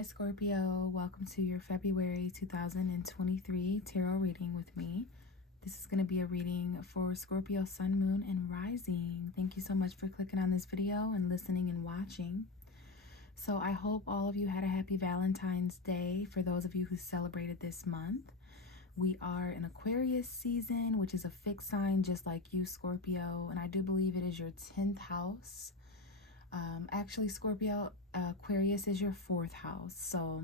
Hi Scorpio, welcome to your February 2023 tarot reading with me. This is going to be a reading for Scorpio Sun, Moon, and Rising. Thank you so much for clicking on this video and listening and watching. So I hope all of you had a happy Valentine's Day for those of you who celebrated this month. We are in Aquarius season, which is a fixed sign just like you, Scorpio, and I do believe it is your 10th house. Actually, Scorpio, Aquarius is your 4th house, so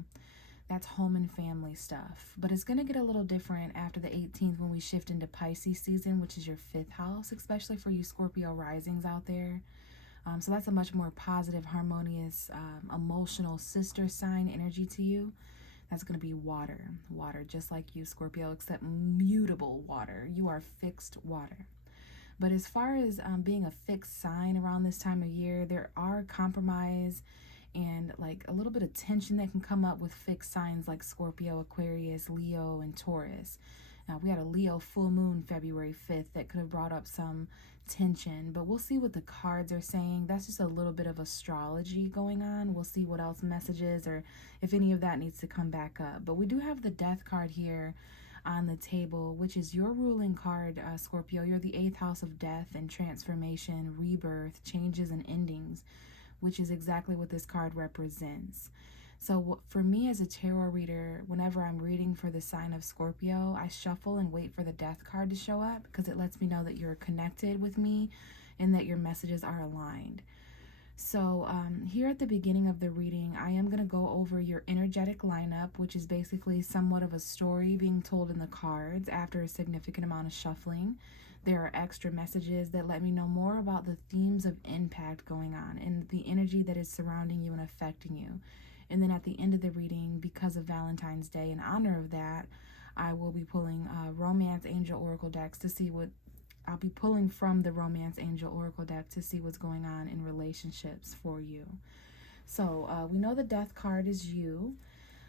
that's home and family stuff. But it's going to get a little different after the 18th when we shift into Pisces season, which is your 5th house, especially for you Scorpio risings out there. So that's a much more positive, harmonious, emotional sister sign energy to you. That's going to be water. Water, just like you, Scorpio, except mutable water. You are fixed water. But as far as being a fixed sign around this time of year, there are compromise and like a little bit of tension that can come up with fixed signs like Scorpio, Aquarius, Leo, and Taurus. Now, we had a Leo full moon February 5th that could have brought up some tension, but we'll see what the cards are saying. That's just a little bit of astrology going on. We'll see what else messages or if any of that needs to come back up. But we do have the Death card here on the table, which is your ruling card, Scorpio. You're the 8th house of death and transformation, rebirth, changes, and endings, which is exactly what this card represents. So for me as a tarot reader, whenever I'm reading for the sign of Scorpio, I shuffle and wait for the Death card to show up because it lets me know that you're connected with me and that your messages are aligned. So here at the beginning of the reading, I am going to go over your energetic lineup, which is basically somewhat of a story being told in the cards after a significant amount of shuffling. There are extra messages that let me know more about the themes of impact going on and the energy that is surrounding you and affecting you. And then at the end of the reading, because of Valentine's Day, in honor of that, I will be pulling Romance Angel Oracle decks to see what I'll be pulling from the Romance Angel Oracle deck to see what's going on in relationships for you. So we know the Death card is you.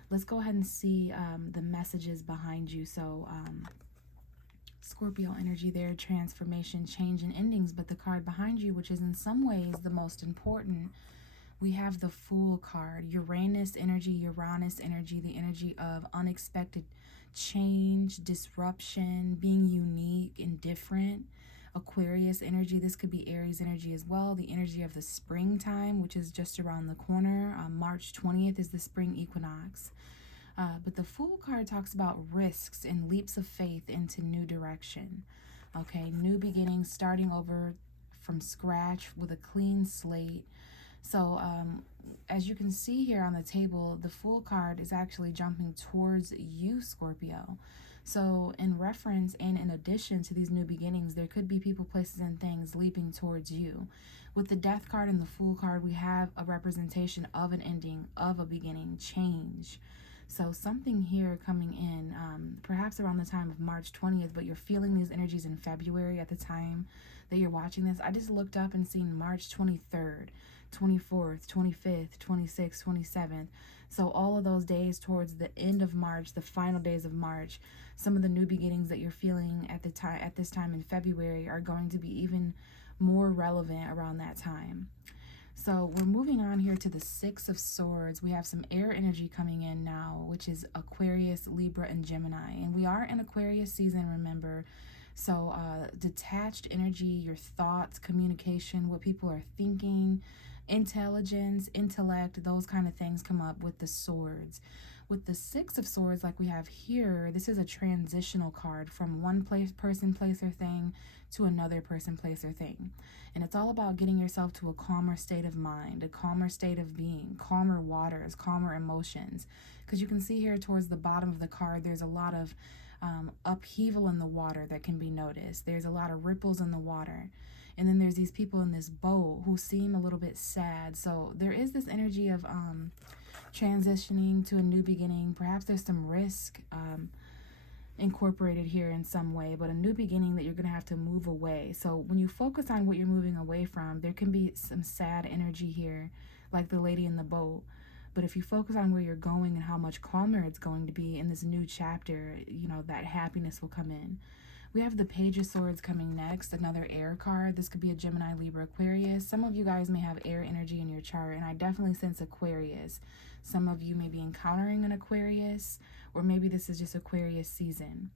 Let's go ahead and see the messages behind you. So Scorpio energy there, transformation, change, and endings. But the card behind you, which is in some ways the most important, we have the Fool card, Uranus energy, the energy of unexpected change, disruption, being unique and different. Aquarius energy, this could be Aries energy as well, the energy of the springtime, which is just around the corner. March 20th is the spring equinox. But the Fool card talks about risks and leaps of faith into new direction. Okay, new beginnings, starting over from scratch with a clean slate. So as you can see here on the table, the Fool card is actually jumping towards you, Scorpio. So in reference and in addition to these new beginnings, there could be people, places, and things leaping towards you. With the Death card and the Fool card, we have a representation of an ending, of a beginning, change. So something here coming in, perhaps around the time of March 20th, but you're feeling these energies in February at the time that you're watching this. I just looked up and seen March 23rd. 24th, 25th, 26th, 27th. So all of those days towards the end of March, the final days of March, some of the new beginnings that you're feeling at this time in February are going to be even more relevant around that time. So we're moving on here to the Six of Swords. We have some air energy coming in now, which is Aquarius, Libra, and Gemini. And we are in Aquarius season, remember. So detached energy, your thoughts, communication, what people are thinking, intelligence, intellect, those kind of things come up with the swords. With the Six of Swords, like we have here, this is a transitional card from one person, place, or thing to another person, place, or thing. And it's all about getting yourself to a calmer state of mind, a calmer state of being, calmer waters, calmer emotions. Because you can see here towards the bottom of the card, there's a lot of upheaval in the water that can be noticed. There's a lot of ripples in the water. And then there's these people in this boat who seem a little bit sad. So there is this energy of transitioning to a new beginning. Perhaps there's some risk incorporated here in some way, but a new beginning that you're going to have to move away. So when you focus on what you're moving away from, there can be some sad energy here, like the lady in the boat. But if you focus on where you're going and how much calmer it's going to be in this new chapter, you know, that happiness will come in. We have the Page of Swords coming next, another air card. This could be a Gemini, Libra, Aquarius. Some of you guys may have air energy in your chart, and I definitely sense Aquarius. Some of you may be encountering an Aquarius, or maybe this is just Aquarius season.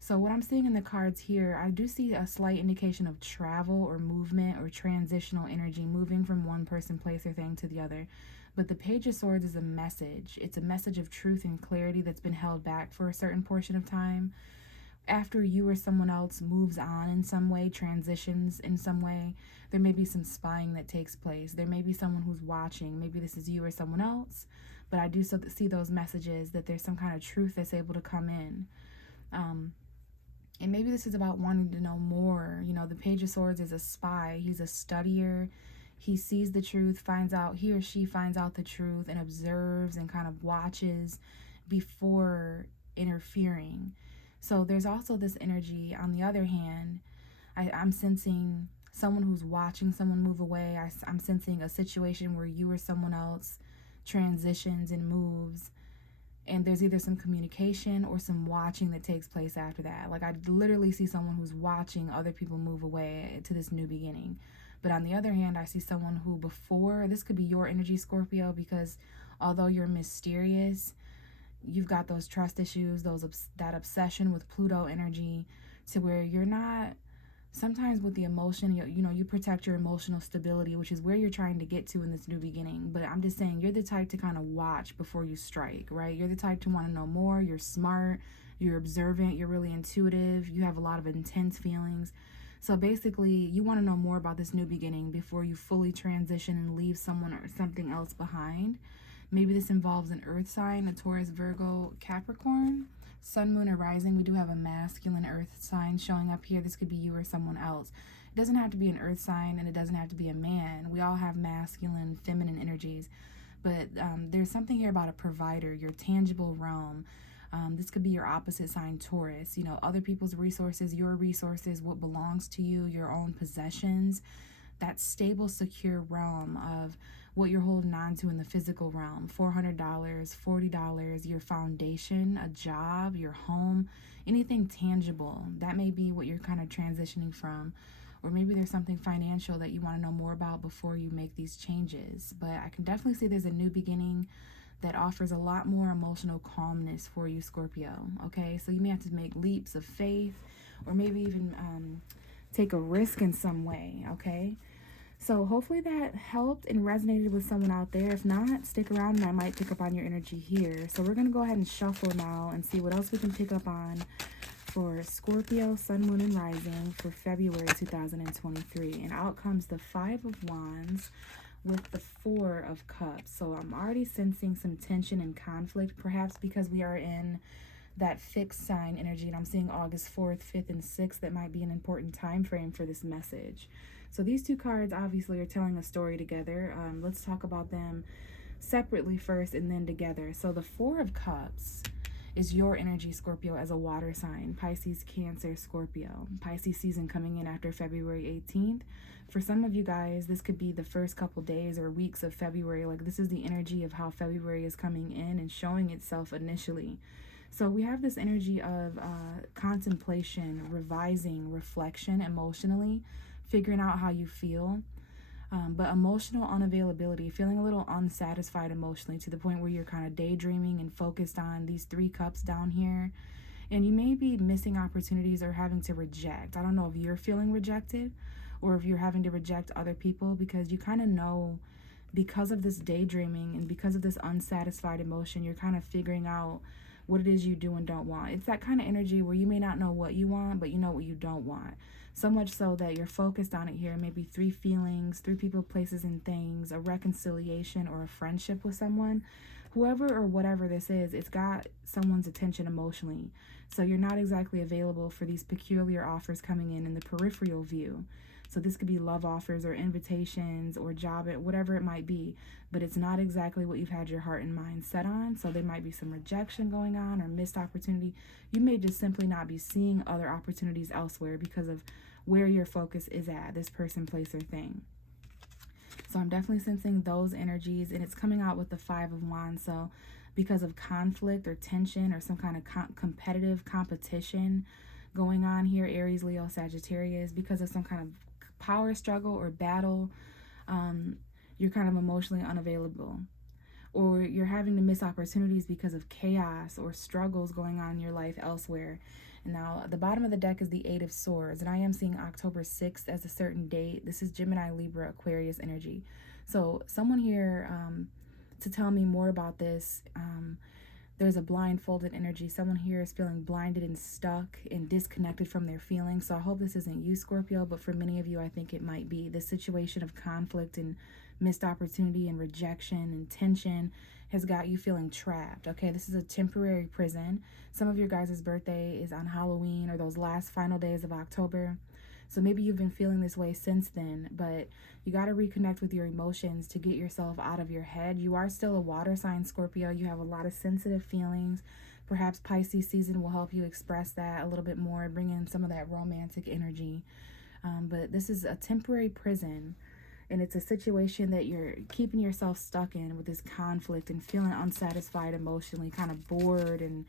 So what I'm seeing in the cards here, I do see a slight indication of travel or movement or transitional energy, moving from one person, place, or thing to the other. But the Page of Swords is a message. It's a message of truth and clarity that's been held back for a certain portion of time. After you or someone else moves on in some way, transitions in some way, there may be some spying that takes place. There may be someone who's watching. Maybe this is you or someone else. But I do see those messages that there's some kind of truth that's able to come in. And maybe this is about wanting to know more. You know, the Page of Swords is a spy. He's a studier. He sees the truth, he or she finds out the truth and observes and kind of watches before interfering. So there's also this energy. On the other hand, I'm sensing someone who's watching someone move away. I'm sensing a situation where you or someone else transitions and moves, and there's either some communication or some watching that takes place after that. Like, I literally see someone who's watching other people move away to this new beginning. But on the other hand, I see someone who before, this could be your energy, Scorpio, because although you're mysterious, you've got those trust issues, that obsession with Pluto energy, to where you're not, sometimes with the emotion, you protect your emotional stability, which is where you're trying to get to in this new beginning. But I'm just saying, you're the type to kind of watch before you strike, right? You're the type to want to know more. You're smart, you're observant, you're really intuitive, you have a lot of intense feelings. So basically, you want to know more about this new beginning before you fully transition and leave someone or something else behind. Maybe this involves an earth sign, a Taurus, Virgo, Capricorn, sun, moon, or rising. We do have a masculine earth sign showing up here. This could be you or someone else. It doesn't have to be an earth sign, and it doesn't have to be a man. We all have masculine, feminine energies. But there's something here about a provider, your tangible realm. This could be your opposite sign, Taurus. You know, other people's resources, your resources, what belongs to you, your own possessions. That stable, secure realm of what you're holding on to in the physical realm. $400, $40, your foundation, a job, your home, anything tangible. That may be what you're kind of transitioning from. Or maybe there's something financial that you want to know more about before you make these changes. But I can definitely see there's a new beginning that offers a lot more emotional calmness for you, Scorpio. Okay, so you may have to make leaps of faith, or maybe even take a risk in some way. Okay, so hopefully that helped and resonated with someone out there. If not, stick around and I might pick up on your energy here. So we're going to go ahead and shuffle now and see what else we can pick up on for Scorpio, Sun, Moon, and Rising for February 2023. And out comes the Five of Wands with the Four of Cups. So I'm already sensing some tension and conflict, perhaps because we are in that fixed sign energy, and I'm seeing August 4th, 5th, and 6th. That might be an important time frame for this message. So these two cards obviously are telling a story together. Let's talk about them separately first and then together. So the Four of Cups is your energy, Scorpio, as a water sign. Pisces, Cancer, Scorpio. Pisces season coming in after February 18th. For some of you guys, this could be the first couple days or weeks of February. Like, this is the energy of how February is coming in and showing itself initially. So we have this energy of contemplation, revising, reflection emotionally, figuring out how you feel. But emotional unavailability, feeling a little unsatisfied emotionally to the point where you're kind of daydreaming and focused on these three cups down here. And you may be missing opportunities or having to reject. I don't know if you're feeling rejected or if you're having to reject other people, because you kind of know, because of this daydreaming and because of this unsatisfied emotion, you're kind of figuring out what it is you do and don't want. It's that kind of energy where you may not know what you want, but you know what you don't want. So much so that you're focused on it here. Maybe three feelings, three people, places, and things, a reconciliation or a friendship with someone. Whoever or whatever this is, it's got someone's attention emotionally. So you're not exactly available for these peculiar offers coming in the peripheral view. So this could be love offers or invitations or job, whatever it might be, but it's not exactly what you've had your heart and mind set on. So there might be some rejection going on or missed opportunity. You may just simply not be seeing other opportunities elsewhere because of where your focus is at, this person, place, or thing. So I'm definitely sensing those energies, and it's coming out with the Five of Wands. So because of conflict or tension or some kind of competitive competition, going on here, Aries, Leo, Sagittarius, because of some kind of power struggle or battle. You're kind of emotionally unavailable, or you're having to miss opportunities because of chaos or struggles going on in your life elsewhere. And now the bottom of the deck is the Eight of Swords, and I am seeing October 6th as a certain date. This is Gemini, Libra, Aquarius energy. So someone here, to tell me more about this, there's a blindfolded energy. Someone here is feeling blinded and stuck and disconnected from their feelings. So I hope this isn't you, Scorpio, but for many of you, I think it might be. This situation of conflict and missed opportunity and rejection and tension has got you feeling trapped. Okay, this is a temporary prison. Some of your guys' birthday is on Halloween or those last final days of October. So maybe you've been feeling this way since then, but you got to reconnect with your emotions to get yourself out of your head. You are still a water sign, Scorpio. You have a lot of sensitive feelings. Perhaps Pisces season will help you express that a little bit more, bring in some of that romantic energy. But this is a temporary prison, and it's a situation that you're keeping yourself stuck in with this conflict and feeling unsatisfied emotionally, kind of bored, and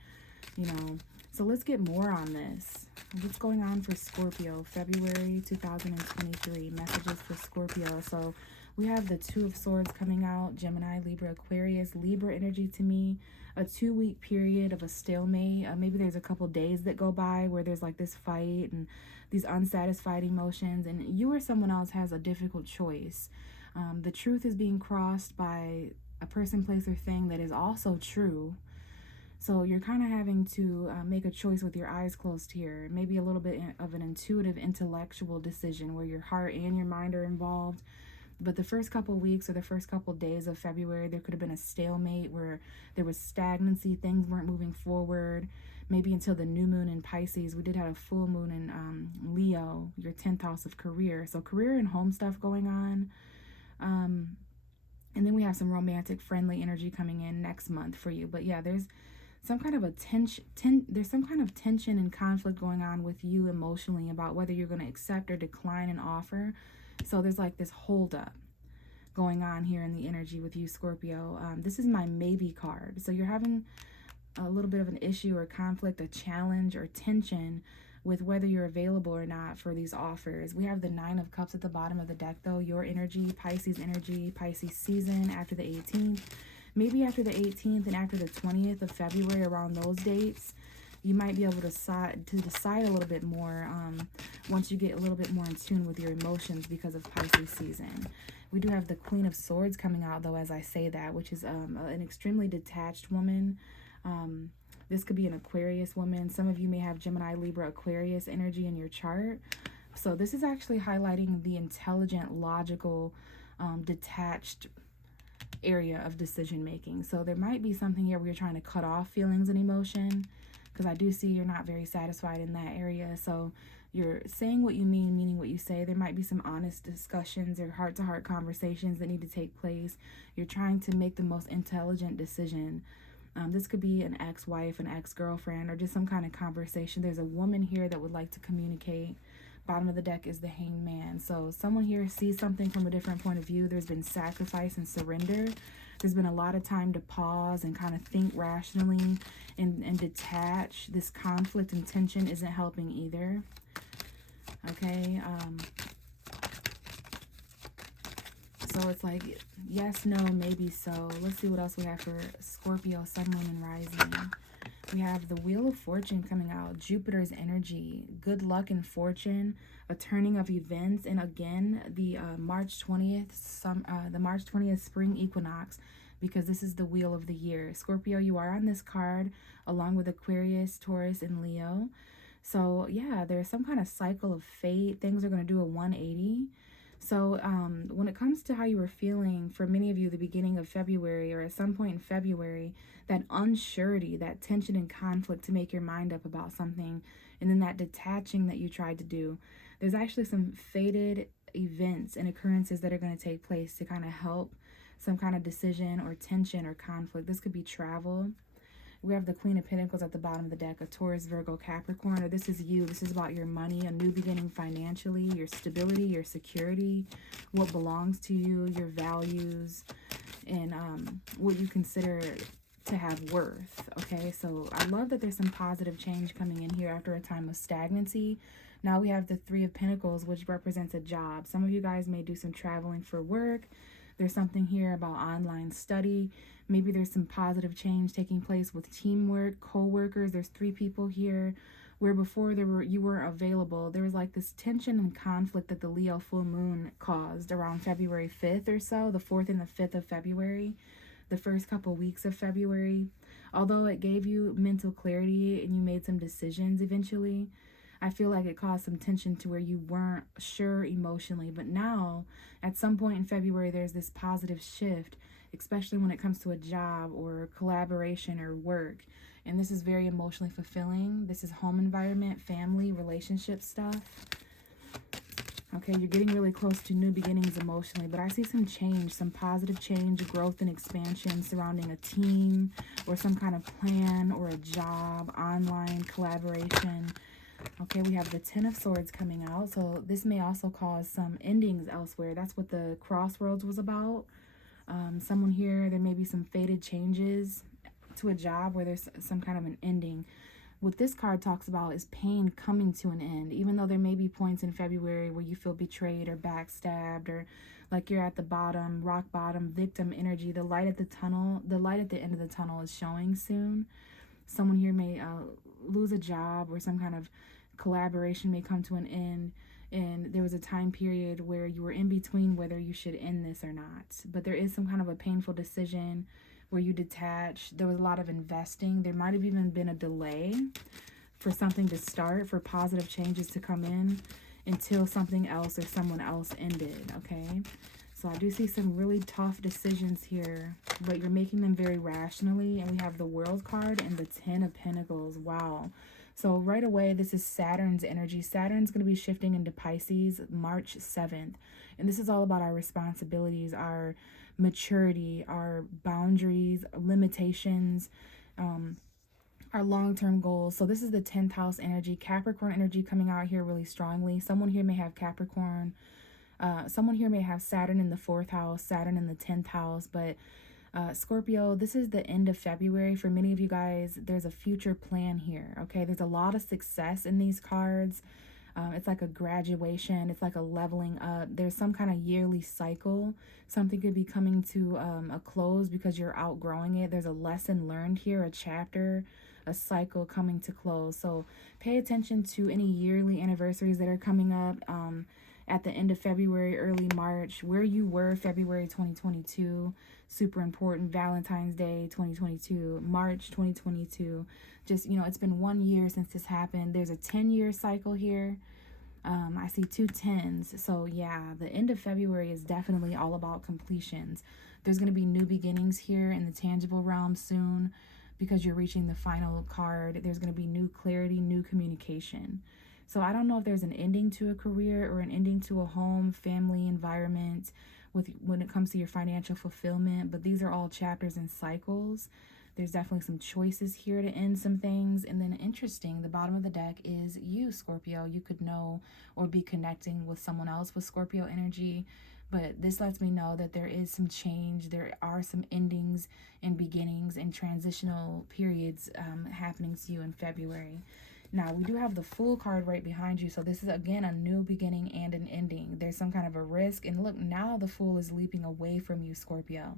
so let's get more on this. What's going on for Scorpio, February 2023? Messages for Scorpio. So we have the Two of Swords coming out, Gemini, Libra, Aquarius. Libra energy to me, a 2-week period of a stalemate. Maybe there's a couple days that go by where there's like this fight and these unsatisfied emotions, and you or someone else has a difficult choice. The truth is being crossed by a person, place, or thing that is also true. So you're kind of having to make a choice with your eyes closed here. Maybe a little bit of an intuitive, intellectual decision where your heart and your mind are involved. But the first couple weeks or the first couple days of February, there could have been a stalemate where there was stagnancy. Things weren't moving forward. Maybe until the new moon in Pisces. We did have a full moon in Leo, your 10th house of career. So career and home stuff going on. And then we have some romantic, friendly energy coming in next month for you. But yeah, there's some kind of there's some kind of tension and conflict going on with you emotionally about whether you're going to accept or decline an offer. So there's like this holdup going on here in the energy with you, Scorpio. This is my maybe card. So you're having a little bit of an issue or conflict, a challenge or tension with whether you're available or not for these offers. We have the Nine of Cups at the bottom of the deck, though. Your energy, Pisces season after the 18th. Maybe after the 18th and after the 20th of February, around those dates, you might be able to decide a little bit more once you get a little bit more in tune with your emotions because of Pisces season. We do have the Queen of Swords coming out, though, as I say that, which is an extremely detached woman. This could be an Aquarius woman. Some of you may have Gemini, Libra, Aquarius energy in your chart. So this is actually highlighting the intelligent, logical, detached area of decision making. So there might be something here where you're trying to cut off feelings and emotion, because I do see you're not very satisfied in that area. So you're saying what you mean, meaning what you say. There might be some honest discussions or heart-to-heart conversations that need to take place. You're trying to make the most intelligent decision. This could be an ex-wife, an ex-girlfriend, or just some kind of conversation. There's a woman here that would like to communicate. Bottom of the deck is the Hanged Man. So someone here sees something from a different point of view. There's been sacrifice and surrender. There's been a lot of time to pause and kind of think rationally and detach. This conflict and tension isn't helping either. Okay. So it's like yes, no, maybe so. Let's see what else we have for Scorpio, Sun, Moon, and Rising. We have the Wheel of Fortune coming out, Jupiter's energy, good luck and fortune, a turning of events, and again, the March 20th spring equinox, because this is the wheel of the year. Scorpio, you are on this card along with Aquarius, Taurus, and Leo. So yeah, there's some kind of cycle of fate. Things are going to do a 180. So when it comes to how you were feeling, for many of you, the beginning of February or at some point in February, that unsurety, that tension and conflict to make your mind up about something, and then that detaching that you tried to do, there's actually some fated events and occurrences that are going to take place to kind of help some kind of decision or tension or conflict. This could be travel. We have the Queen of Pentacles at the bottom of the deck, a Taurus, Virgo, Capricorn, or this is you. This is about your money, a new beginning financially, your stability, your security, what belongs to you, your values, and what you consider to have worth. Okay, so I love that there's some positive change coming in here after a time of stagnancy. Now we have the Three of Pentacles, which represents a job. Some of you guys may do some traveling for work. There's something here about online study. Maybe there's some positive change taking place with teamwork, co-workers. There's 3 people here where before you weren't available. There was like this tension and conflict that the Leo full moon caused around February 5th or so, the 4th and the 5th of February, the first couple weeks of February. Although it gave you mental clarity and you made some decisions eventually, I feel like it caused some tension to where you weren't sure emotionally. But now, at some point in February, there's this positive shift, especially when it comes to a job or collaboration or work. And this is very emotionally fulfilling. This is home environment, family, relationship stuff. Okay, you're getting really close to new beginnings emotionally, but I see some change, some positive change, growth and expansion surrounding a team or some kind of plan or a job, online collaboration. Okay, we have the Ten of Swords coming out, so this may also cause some endings elsewhere. That's what the Crossroads was about. Someone here, there may be some fated changes to a job where there's some kind of an ending. What this card talks about is pain coming to an end, even though there may be points in February where you feel betrayed or backstabbed or like you're at the bottom, rock bottom, victim energy. The light at the tunnel, the light at the end of the tunnel is showing soon. Someone here may lose a job or some kind of collaboration may come to an end. And there was a time period where you were in between whether you should end this or not. But there is some kind of a painful decision where you detach. There was a lot of investing. There might have even been a delay for something to start, for positive changes to come in until something else or someone else ended, okay? So I do see some really tough decisions here, but you're making them very rationally. And we have the World card and the Ten of Pentacles. Wow. So right away, this is Saturn's energy. Saturn's going to be shifting into Pisces March 7th. And this is all about our responsibilities, our maturity, our boundaries, limitations, our long-term goals. So this is the 10th house energy. Capricorn energy coming out here really strongly. Someone here may have Capricorn. Someone here may have Saturn in the 4th house, Saturn in the 10th house, but Scorpio, this is the end of February. For many of you guys, there's a future plan here, okay? There's a lot of success in these cards. It's like a graduation. It's like a leveling up. There's some kind of yearly cycle. Something could be coming to a close because you're outgrowing it. There's a lesson learned here, a chapter, a cycle coming to close. So pay attention to any yearly anniversaries that are coming up at the end of February, early March, where you were February 2022. Super important. Valentine's Day 2022, March 2022. Just, you know, it's been 1 year since this happened. There's a 10-year cycle here. I see 2 10s. So yeah, the end of February is definitely all about completions. There's going to be new beginnings here in the tangible realm soon because you're reaching the final card. There's going to be new clarity, new communication. So I don't know if there's an ending to a career or an ending to a home, family, environment when it comes to your financial fulfillment, but these are all chapters and cycles. There's definitely some choices here to end some things. And then interesting, the bottom of the deck is you, Scorpio. You could know or be connecting with someone else with Scorpio energy. But this lets me know that there is some change. There are some endings and beginnings and transitional periods happening to you in February. Now, we do have the Fool card right behind you. So this is, again, a new beginning and an ending. There's some kind of a risk. And look, now the Fool is leaping away from you, Scorpio.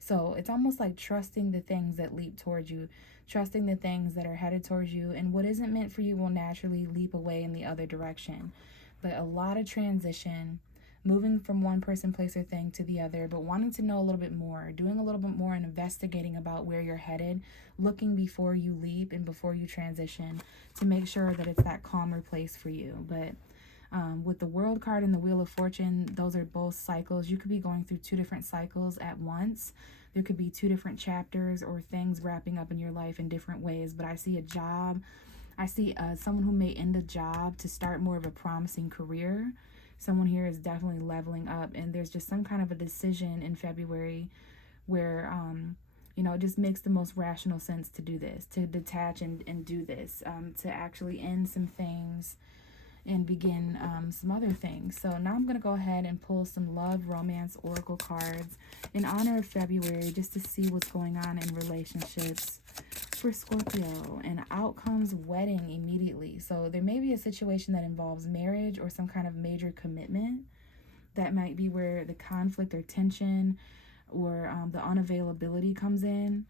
So it's almost like trusting the things that leap towards you, trusting the things that are headed towards you. And what isn't meant for you will naturally leap away in the other direction. But a lot of transition, moving from one person, place, or thing to the other, but wanting to know a little bit more, doing a little bit more and investigating about where you're headed, looking before you leap and before you transition to make sure that it's that calmer place for you. But with the World card and the Wheel of Fortune, those are both cycles. You could be going through 2 different cycles at once. There could be 2 different chapters or things wrapping up in your life in different ways. But I see a job. I see someone who may end a job to start more of a promising career. Someone here is definitely leveling up, and there's just some kind of a decision in February where, you know, it just makes the most rational sense to do this, to detach and do this, to actually end some things and begin some other things. So now I'm going to go ahead and pull some love romance oracle cards in honor of February, just to see what's going on in relationships for Scorpio. And out comes wedding immediately. So there may be a situation that involves marriage or some kind of major commitment. That might be where the conflict or tension or the unavailability comes in.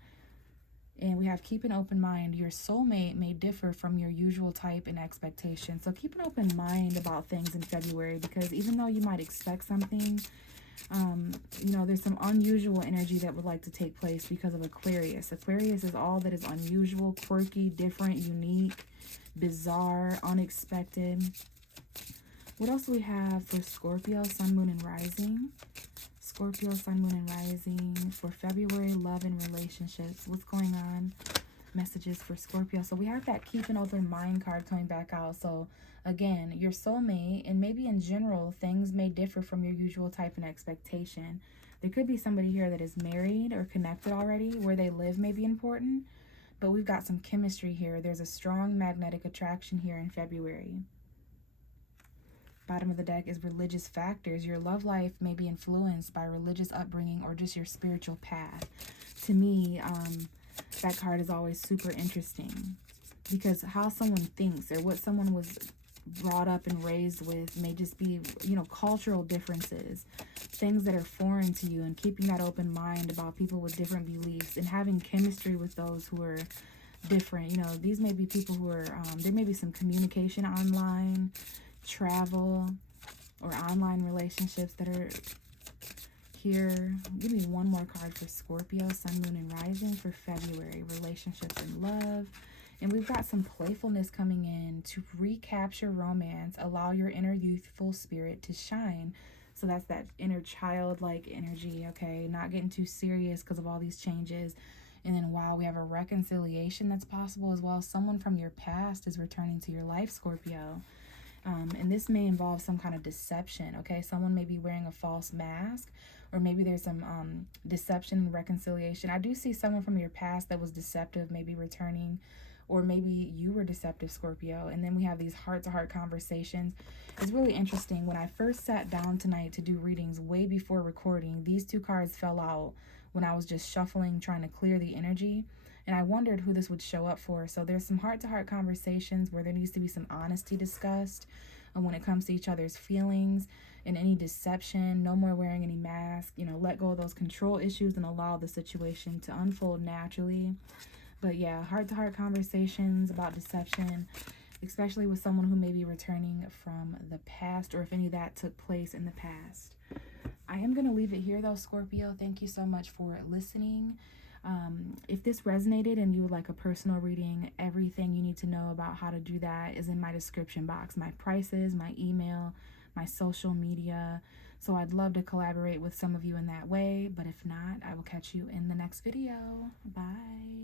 And we have keep an open mind. Your soulmate may differ from your usual type and expectation. So keep an open mind about things in February, because even though you might expect something, you know, there's some unusual energy that would like to take place because of Aquarius. Aquarius is all that is unusual, quirky, different, unique, bizarre, unexpected. What else do we have for Scorpio, Sun, Moon, and Rising? Scorpio, Sun, Moon, and Rising for February, love and relationships. What's going on? Messages for Scorpio. So we have that keep an open mind card coming back out. So again, your soulmate, and maybe in general, things may differ from your usual type and expectation. There could be somebody here that is married or connected already. Where they live may be important. But we've got some chemistry here. There's a strong magnetic attraction here in February. Bottom of the deck is religious factors. Your love life may be influenced by religious upbringing or just your spiritual path. To me, that card is always super interesting, because how someone thinks or what someone was brought up and raised with may just be, you know, cultural differences, things that are foreign to you, and keeping that open mind about people with different beliefs and having chemistry with those who are different. You know, these may be people who are, there may be some communication online, travel, or online relationships that are here. Give me one more card for Scorpio, Sun, Moon, and Rising for February, relationships and love. And we've got some playfulness coming in to recapture romance, allow your inner youthful spirit to shine. So that's that inner childlike energy, okay? Not getting too serious because of all these changes. And then, wow, we have a reconciliation that's possible as well. Someone from your past is returning to your life, Scorpio. And this may involve some kind of deception, okay? Someone may be wearing a false mask, or maybe there's some deception and reconciliation. I do see someone from your past that was deceptive maybe returning, or maybe you were deceptive, Scorpio. And then we have these heart-to-heart conversations. It's really interesting. When I first sat down tonight to do readings way before recording, these two cards fell out when I was just shuffling, trying to clear the energy. And I wondered who this would show up for. So there's some heart-to-heart conversations where there needs to be some honesty discussed when it comes to each other's feelings and any deception. No more wearing any mask. You know, let go of those control issues and allow the situation to unfold naturally. But yeah, heart-to-heart conversations about deception, especially with someone who may be returning from the past, or if any of that took place in the past. I am going to leave it here though, Scorpio. Thank you so much for listening. If this resonated and you would like a personal reading, everything you need to know about how to do that is in my description box. My prices, my email, my social media. So I'd love to collaborate with some of you in that way. But if not, I will catch you in the next video. Bye.